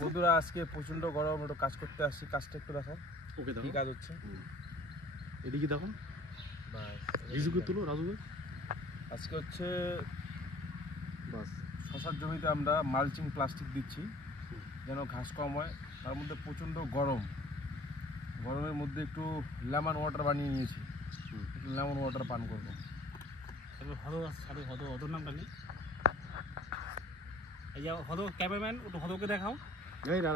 বন্ধুরা আজকে প্রচন্ড গরম, একটু কাজ করতে আসছি, কাজটা একটু দেখো কি কাজ হচ্ছে। এদিকে দেখুন রিজুকে তুলো রাজুকে। আজকে হচ্ছে শশার জমিতে আমরা মালচিং প্লাস্টিক দিচ্ছি যেন ঘাস কম হয়। তার মধ্যে প্রচন্ড গরম, গরমের মধ্যে একটু লেমন ওয়াটার বানিয়ে নিয়েছি, একটু লেমন ওয়াটার পান করবো। হদর নামটা নেই, এই যে হদ ক্যামেরাম্যান, একটু হদকে দেখাও। এই না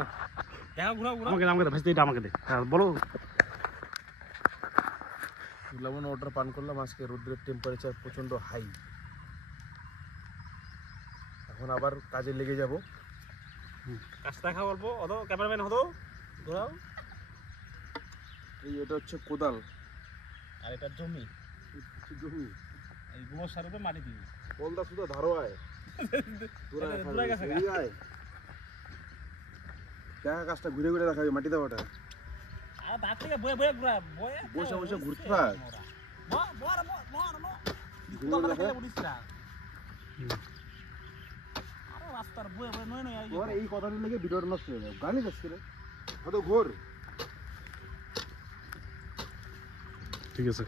দেখাও, ঘুরাও ঘুরাও, আমাকে ভাসতে এটা আমাকে দে, বলো। লেমন ওয়াটার পান করলাম। আজকে রোদ্রের টেম্পারেচার প্রচন্ড হাই, এখন আবার কাজে লেগে যাব। কাজ দেখাও অল্প, হদ ক্যামেরাম্যান হদ ঘুরাও। এই এটা হচ্ছে কোদাল, আর এটা জমি, জমি এই গোবর সার উপরে মাটি দিবি। বলদা শুধু ধারো আয় দূরে গেছে দেখা কাজটা ঘুরে ঘুরে দেখাবি, মাটি দেওয়াটা। আর তার থেকে বয়ে বয়ে ঘুরা, বয়ে বসে বসে ঘুরতে থাক। রাস্তার বয়ে বয়ে নয় নয় তোর এই কথাটা লেগে ভিডিওটা নষ্ট হয়ে যাবে। গালি যাচ্ছে রে, হয়তো ঘোর। ঠিক আছে।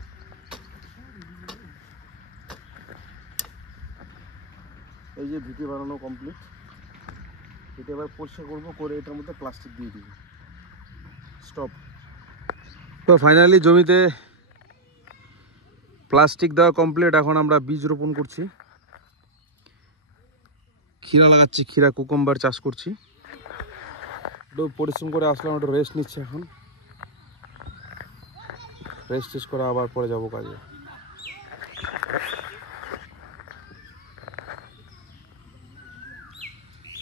এই যে ভিটি বানানো কমপ্লিট, এটা এবার পরিষ্কার করবো, করে এটার মধ্যে প্লাস্টিক দিয়ে দিই। স্টপ। তো ফাইনালি জমিতে প্লাস্টিক দেওয়া কমপ্লিট। এখন আমরা বীজ রোপণ করছি, ক্ষীরা লাগাচ্ছি, ক্ষীরা কুকুম্বার চাষ করছি। একটু পরিশ্রম করে আসলাম, একটু রেস্ট নিচ্ছি। এখন রেস্ট টেস্ট করে আবার পরে যাবো কাজে।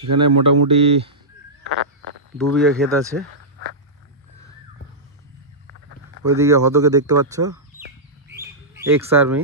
এখানে মোটামুটি 2 বিঘা ক্ষেত আছে। ওইদিকে হদকে দেখতে পাচ্ছ, এক্স আর্মি।